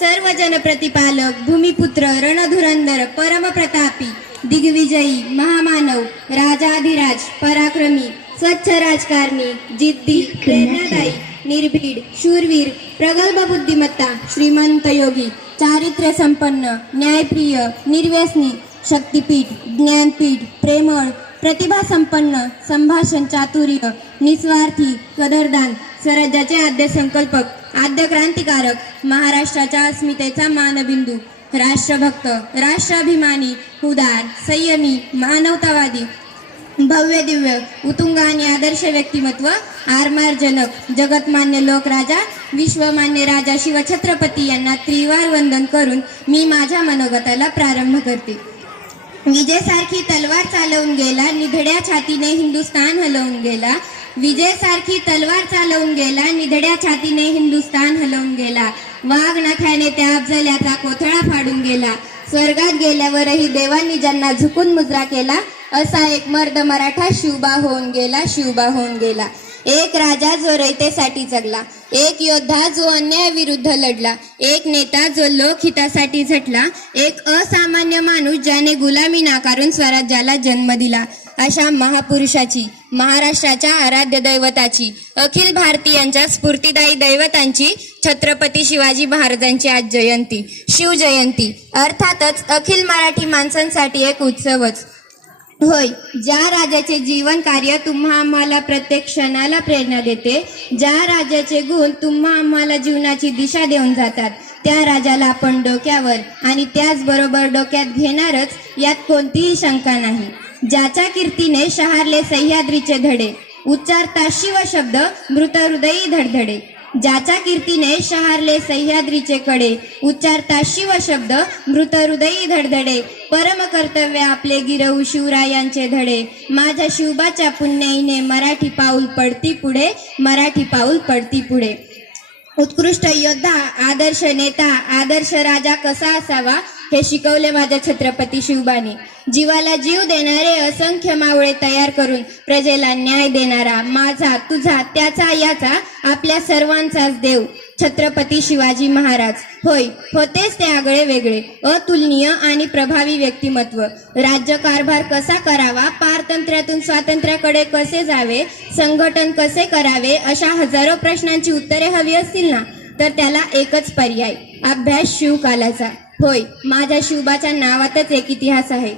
सर्व जनप्रतिपालक भूमिपुत्र रणधुरंदर परमप्रतापी दिग्विजयी महामानव राजाधिराज पराक्रमी स्वच्छ राजकारणी जिद्दी प्रेरणादायी निर्भीड शूरवीर प्रगल्भ बुद्धिमत्ता श्रीमंत योगी चारित्र्य संपन्न न्यायप्रिय निर्व्यसनी शक्तिपीठ ज्ञानपीठ प्रेमळ प्रतिभा संपन्न संभाषण चातुर्य निस्वार्थी कदरदान स्वराज्याचे आद्य संकल्पक आद्य क्रांतिकारक महाराष्ट्राच्या अस्मितेचा मानबिंदू राष्ट्रभक्त राष्ट्राभिमानी उदार संयमी मानवतावादी भव्य दिव्य उतुंग आणि आदर्श व्यक्तिमत्व आरमारजनक जगतमान्य लोकराजा विश्वमान्य राजा शिवछत्रपती यांना त्रिवार वंदन करून मी माझ्या मनोगताला प्रारंभ करते. विजेसारखी तलवार चालवून गेला निधड्या छातीने हिंदुस्तान हलवून गेला. विजेसारखी तलवार चालवून गेला निधड्या छातीने हिंदुस्तान हलवून गेला. वाघ नख्याने त्या अफजल्याचा कोथळा फाडून गेला. स्वर्गात गेल्यावरही देवांनी ज्यांना झुकून मुजरा केला असा एक मर्द मराठा शिवबा होऊन गेला शिवबा होऊन गेला. एक राजा जो रयतेसाठी जगला एक योद्धा जो अन्यायाविरुद्ध लढला एक नेता जो लोकहितासाठी झटला एक असामान्य माणूस ज्याने गुलामी नाकारून स्वराज्याला जन्म दिला अशा महापुरुषाची महाराष्ट्राच्या आराध्य दैवताची अखिल भारतीयांच्या स्फूर्तिदायी दैवतांची छत्रपती शिवाजी महाराजांची आज जयंती शिवजयंती. अर्थातच अखिल मराठी माणसांसाठी एक उत्सवच. होय ज्या राजाचे जीवन कार्य तुम्हा आम्हाला प्रत्येक क्षणाला प्रेरणा देते ज्या राजाचे गुण तुम्हा आम्हाला जीवनाची दिशा देऊन जातात त्या राजाला आपण डोक्यावर आणि त्याचबरोबर डोक्यात घेणारच यात कोणतीही शंका नाही. ज्याच्या कीर्तीने शहारले सह्याद्रीचे धडे उच्चारता शिव शब्द मृतहृदयी धडधडे. ज्याच्या कीर्तीने शहारले सह्याद्रीचे कडे उच्चारता शिव शब्द मृत हृदयी धडधडे. परम कर्तव्य आपले गिरवू शिवरायांचे धडे. माझ्या शिवबाच्या पुण्याईने मराठी पाऊल पडती पुढे मराठी पाऊल पडती पुढे. उत्कृष्ट योद्धा आदर्श नेता आदर्श राजा कसा असावा हे शिकवले माझ्या छत्रपती शिवबाने. जीवाला जीव देणारे असंख्य मावळे तयार करून प्रजेला न्याय देणारा माझा तुझा त्याचा याचा आपल्या सर्वांचाच देव. छत्रपती शिवाजी महाराज. होय होतेच ते आगळे वेगळे अतुलनीय आणि प्रभावी व्यक्तिमत्व. राज्यकारभार कसा करावा पारतंत्र्यातून स्वातंत्र्याकडे कसे जावे संघटन कसे करावे अशा हजारो प्रश्नांची उत्तरे हवी असतील ना? तर त्याला एकच पर्याय अभ्यास शिवकालाचा. होय माझ्या शिवबाच्या नावातच एक इतिहास आहे.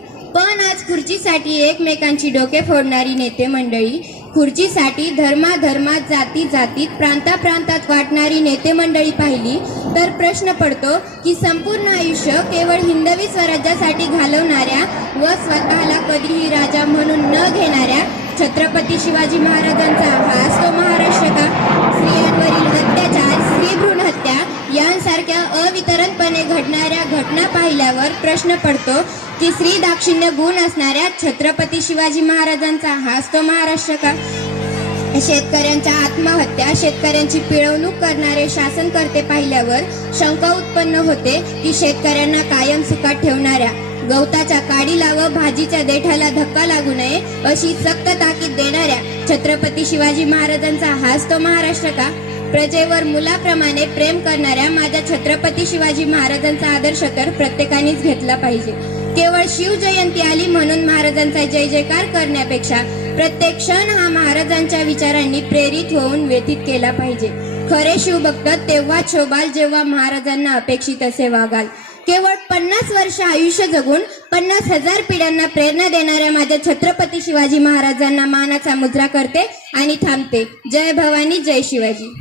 पण आज खुर्चीसाठी एकमेकांची डोके फोडणारी नेते मंडळी खुर्चीसाठी धर्माधर्मात जाती जातीत प्रांताप्रांतात वाटणारी नेते मंडळी पाहिली तर प्रश्न पडतो की संपूर्ण आयुष्य केवळ हिंदवी स्वराज्यासाठी घालवणाऱ्या व स्वतःला कधीही राजा म्हणून न घेणाऱ्या छत्रपती शिवाजी महाराजांचा हाच तो महाराष्ट्र का? स्त्रियांवरील अत्याचार स्त्रीभ्रूण हत्या यांसारख्या अवितरणपणे घडणाऱ्या घटना पाहिल्यावर प्रश्न पडतो की स्त्री दाक्षिण्य गुण असणाऱ्या छत्रपती शिवाजी महाराजांचा हाच तो महाराष्ट्र का शेतकऱ्यांच्या आत्महत्या शेतकऱ्यांची पिळवणूक करणारे शासनकर्ते पाहिल्यावर शंका उत्पन्न होते की शेतकऱ्यांना कायम सुखात ठेवणाऱ्या गवताच्या काडीला व भाजीच्या देठाला धक्का लागू नये अशी सक्त ताकीद देणाऱ्या छत्रपती शिवाजी महाराजांचा हाच तो महाराष्ट्र का प्रजेवर मुलाप्रमाणे प्रेम करणाऱ्या माझ्या छत्रपती शिवाजी महाराजांचा आदर्श तर प्रत्येकानेच घेतला पाहिजे. केवळ शिवजयंती आली म्हणून महाराजांचा जय जयकार करण्यापेक्षा प्रत्येक क्षण हा महाराजांच्या विचारांनी प्रेरित होऊन व्यतीत केला पाहिजे. खरे शिवभक्त तेव्हा शोभाल जेव्हा महाराजांना अपेक्षित असे वागाल. केवळ पन्नास वर्ष आयुष्य जगून पन्नास हजार पिढ्यांना प्रेरणा देणाऱ्या माझ्या छत्रपती शिवाजी महाराजांना मानाचा मुद्रा करते आणि थांबते. जय भवानी जय शिवाजी.